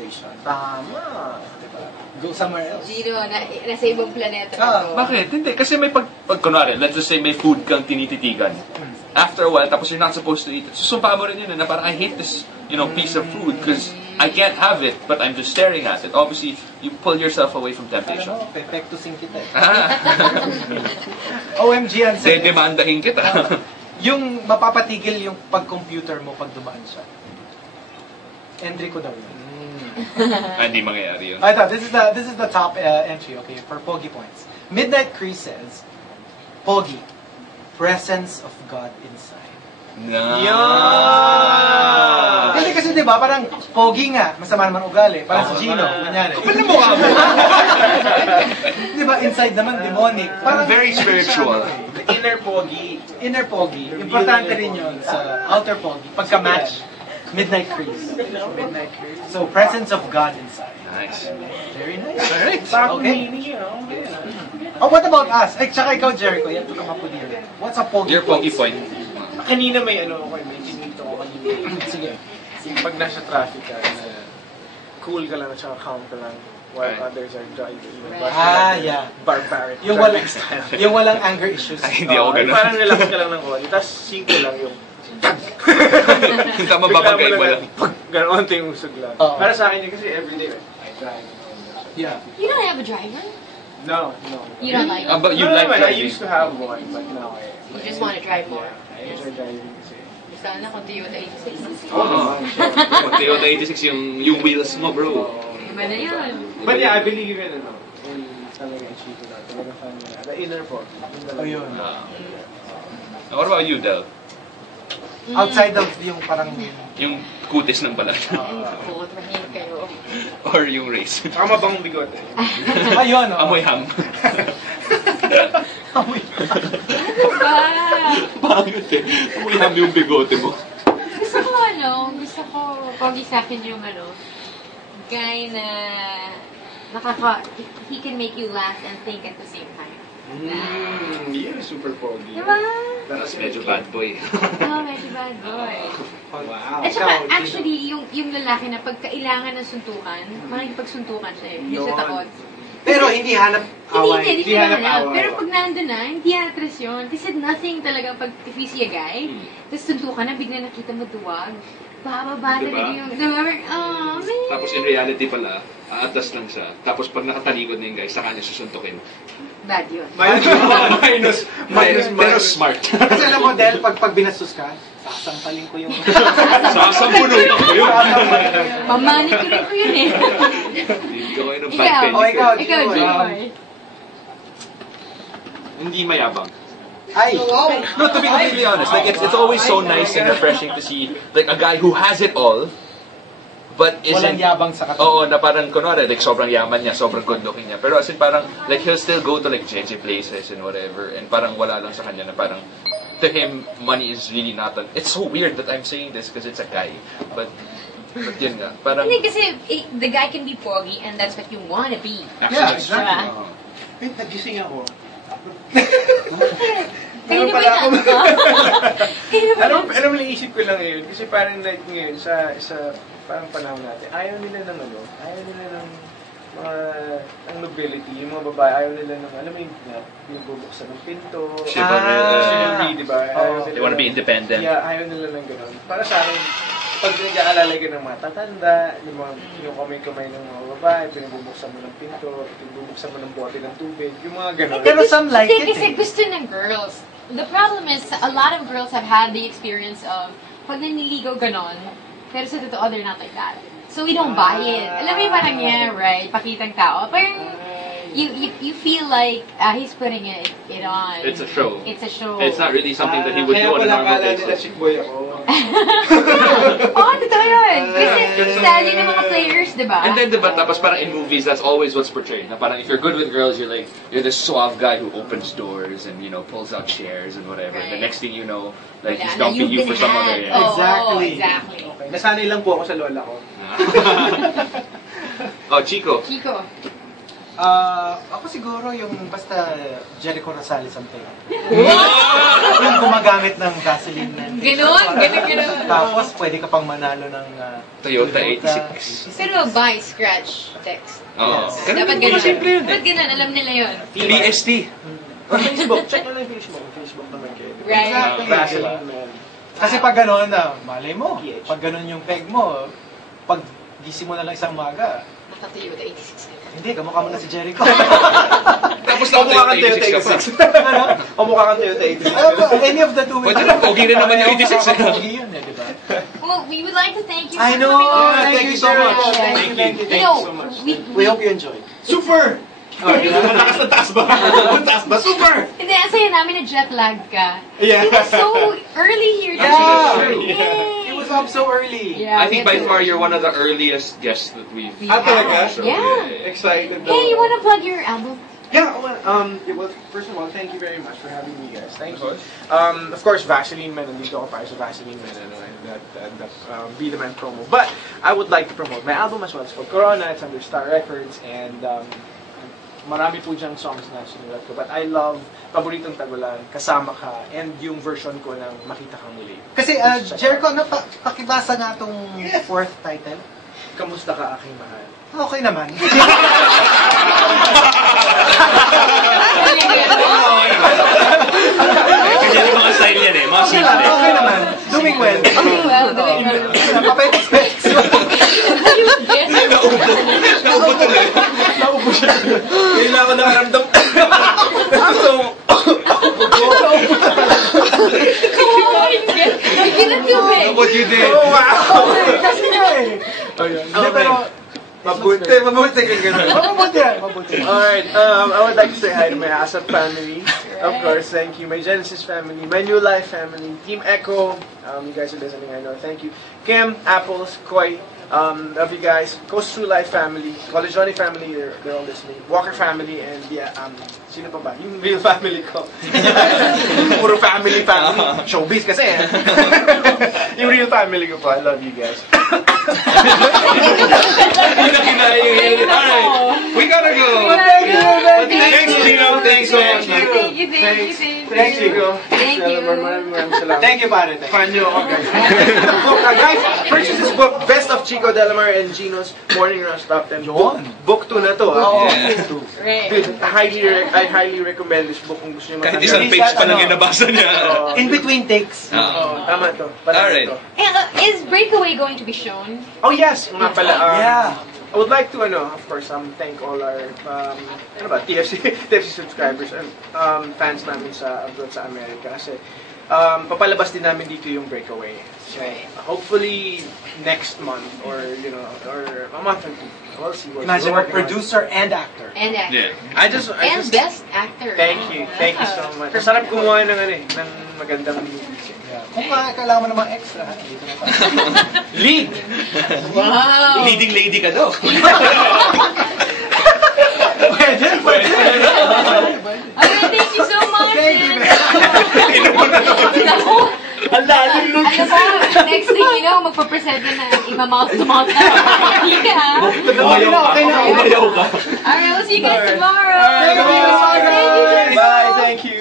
temptation. Tama. Diba? Go somewhere else. Gino, nasa ibang planeta na to. Bakit? Hindi. Kasi may pag kunwari, let's just say may food kang tinititigan. After a while, tapos you're not supposed to eat it. Susumpa mo rin yun na parang I hate this, piece of food because I can't have it, but I'm just staring at it. Obviously, you pull yourself away from temptation. Ano, pepektusin kita OMG, Ansel. Demandahin kita. Yung mapapatigil yung pag-computer mo pag dumaan siya. Entry ko daw yun. Hindi mangyayari yun. I thought this is the top entry, okay, for Pogi points. Midnight Crease says, Pogi, presence of God inside. Kasi diba, parang Pogi nga, masama naman ugali, parang si Gino, kunyari. Kapal na mukha mo! Diba, inside naman, demonic. Parang very spiritual. Inner Pogi. Inner Pogi. Importante rin yun sa outer Pogi. Pagka-match, Midnight Crease. Midnight Crease. So, presence of God inside. Nice. Very nice. Alright. Okay. Oh, what about us? Tsaka ikaw, Jericho, you have to come up with your... What's a Pogi Your Pogi point. Kanina may may tinito ko kanina. Sige. Pag nasa traffic ka, cool ka lang at saka calm ka lang while others are driving. Yeah. Barbaric. Yung walang anger issues. Ay, hindi ako ganun. Parang relax ka lang ng konti. Tapos simple lang yung... Yung tama babagay mo lang. Ganon yung usog lang. Para sa akin yun kasi everyday I drive. Yeah. You don't have a driver? No. You don't like it? But you No, like I driving. used to have one, but now You just want to drive more? I enjoy driving kasi. Sana kung Toyota 86. Pag Toyota 86 yung wheels mo, bro. Iba na yun. But yeah, I believe in talaga achieve ko na. Talaga fan mo na. The inner po. Yun. What about you, Del? Outside of yung parang... Yung kutis ng balat. Mahirap kayo. Or yung race. Saka mabangong bigote. Ayun, Amoy ham. Amoy. Ano ba? Pangit eh. Amoy ham yung bigote mo. Gusto ko, pogi sa akin yung guy na he can make you laugh and think at the same time. Yun, super pogi. Diba? Tapos medyo bad boy. Medyo bad boy. Wow. At saka, actually, yung lalaki na pag kailangan ng suntukan, makikipagsuntukan siya eh. Hindi siya takot. Pero hindi hanap away. Hindi siya hanap. Pero pag nandun na, hindi atras yun. Kasi nothing talaga pag if you see a guy, tapos suntukan na, bigla nakita mo duwag. Bababa talaga yung... Oh, man. Tapos in reality pala, aatas lang siya. Tapos pag nakatalikod na yung guy, saka niya susuntukin. Bad yun. Minus. Pero smart. Kasi alam mo, Del, pag binastos ka, sasampalin ko yung... Sasampulutan ko yun. Mamanikurin ko yun eh. Hindi ko kayo ng bad Ikaw. penny. Ikaw, Joy. Hindi mayabang. Ay! No, to be completely honest, like it's always so nice and refreshing to see like a guy who has it all, but isn't... Walang yabang sa katawan. Oo, na parang, kunwari, like sobrang yaman niya, sobrang good looking niya. Pero as in parang, like he'll still go to like JJ places and whatever, and parang wala lang sa kanya na parang, to him, money is really not it's so weird that I'm saying this because it's a guy, but yun nga, parang... Hindi kasi the guy can be pogi and that's what you wanna be. Yeah, exactly. Wait, nagising ako. Kanina ba yung Ano lang isip ko lang ngayon? Kasi parang like ngayon, sa parang panahon natin, ayaw nila ng mga ang nobility, yung mga babae, ayaw nila ng, alam mo yung bubuksan ng pinto. Chivalry, di ba? They wanna be independent. Yeah, ayaw nila ng gano'n. Para sa akin, pag nag-aalala ka ng mga tatanda, yung kamay-kamay ng mga babae, pinabubuksan mo ng pinto, pinabubuksan mo ng bote ng tubig, yung mga gano'n. Pero some like it kasi gusto ng girls. The problem is, a lot of girls have had the experience of, pag naniligaw ganon, pero sa totoo, they're not like that. So we don't buy it. Alam mo yung parang right, pakitang tao. Parang, you feel like he's putting it on. It's a show. It's a show. It's not really something that he would do on a normal basis. Chick boy ako. Oo, totoo yun. Kasi style ng mga players, di ba? And then, diba, tapos parang in movies, that's always what's portrayed. Na parang if you're good with girls, you're this suave guy who opens doors and, pulls out chairs and whatever. Right. And the next thing you know, like, he's dumping you for some other. Yeah. Oh, Exactly. exactly. Okay. Nasanay lang po ako sa lola ko. Oh, Chico. Chico. Ako siguro yung basta Jericho Rosales ang pera. Yung gumagamit ng Vaseline na. Ganon. Tapos pwede ka pang manalo ng Toyota 86. Pero buy, scratch, text. Oo. Yes. Dapat Ganun ganun. simple yun Dapat ganun, alam nila yun. PST. Facebook. Check mo lang yung Facebook. Facebook naman kayo. Right. Exactly. Vaseline, man. Kasi pag gano'n, malay mo, pag gano'n yung peg mo, pag gising mo na lang isang umaga, Toyota 86. hindi, kamukha mo na si Jericho. Tapos na Kamukha Toyota kang 86 ka pa. Toyota 86. Kamukha kang Toyota 86. Any of the two. Pwede na, pogi rin naman yung 86. Pogi yun eh, di ba? Well, we would like to thank you I for know. coming on. Thank you so much. Thank you so much. We hope you enjoyed. Super! Matakas na taas ba? Taas ba? Super! Hindi, ang saya namin na jet lag ka. Yeah. It was so early here. Yeah. Yay. It was up so early. Yeah, I think by far you're one of the earliest guests that we've talaga? So, Yeah. Excited. Hey, you wanna plug your album? Yeah, well, first of all, thank you very much for having me, guys. Thank you. Of course, Vaseline Man, nandito ako para sa Vaseline Man, and that Be The Man promo. But I would like to promote my album as well. It's called Corona. It's under Star Records, and marami po diyang songs na sinulat ko. But I love Paboritong Tagulan, Kasama Ka, and yung version ko ng Makita Kang Muli. Kasi Jericho, pakibasa nga itong fourth title. Kamusta ka, aking mahal? Okay naman. Ganyan yung mga style yan eh. Mga simple. Okay naman. Doing well. Doing well, doing well. Papay-expects. Naubo tuloy. Ngayon na ako nakaramdam. So, Look What you did? oh wow! Kasi nga eh. Hindi, pero... Mabuti kang gano'n. Mabuti. Alright, I would like to say hi to my ASAP family. Of course, thank you. My Genesis family, my New Life family, Team Echo. You guys are listening, I know. Thank you. Kim, Apples, Koi, love you guys. Coast True Life family, College Johnny family, they're all listening. Walker family, and yeah, sino pa ba? Yung real family ko. Puro family. Showbiz kasi eh. Yung real family ko po. I love you guys. Alright, we gotta go. Thanks, Gino. Thanks so much. Thank you. Thanks, Chico. Thank you. Maraming salamat. Thank you, pare. Fan nyo ako, guys. Guys, purchase this book, Best of Chico Delamar and Gino's Morning Rush Top 10. Book 2 na to. Right. Dude, I highly recommend this book kung gusto nyo Kahit isang page pa lang yung nabasa niya. In between takes. Tama to. Alright. And, is Breakaway going to be shown? Oh yes, nga pala. Yeah. I would like to, of course, thank all our, TFC subscribers and fans namin sa abroad sa Amerika. Kasi, papalabas din namin dito yung Breakaway. So, hopefully, next month, or a month or two. We'll see. Imagine we're producer and actor. And actor. Yeah. I just Best actor. Thank you so much. Sarap gumawa ng magandang movies. Yeah. Kung kailangan mo ng mga extra, dito na tayo. Lead! Wow. Leading lady ka daw. Pwede. Okay, thank you so much. Ang lalim nun. Alam mo, next thing you know, magpapresent na ima-mouth to mouth na. Yeah. Okay na. Umayaw ka. Alright, we'll see you guys tomorrow. Thank you. Bye, thank you.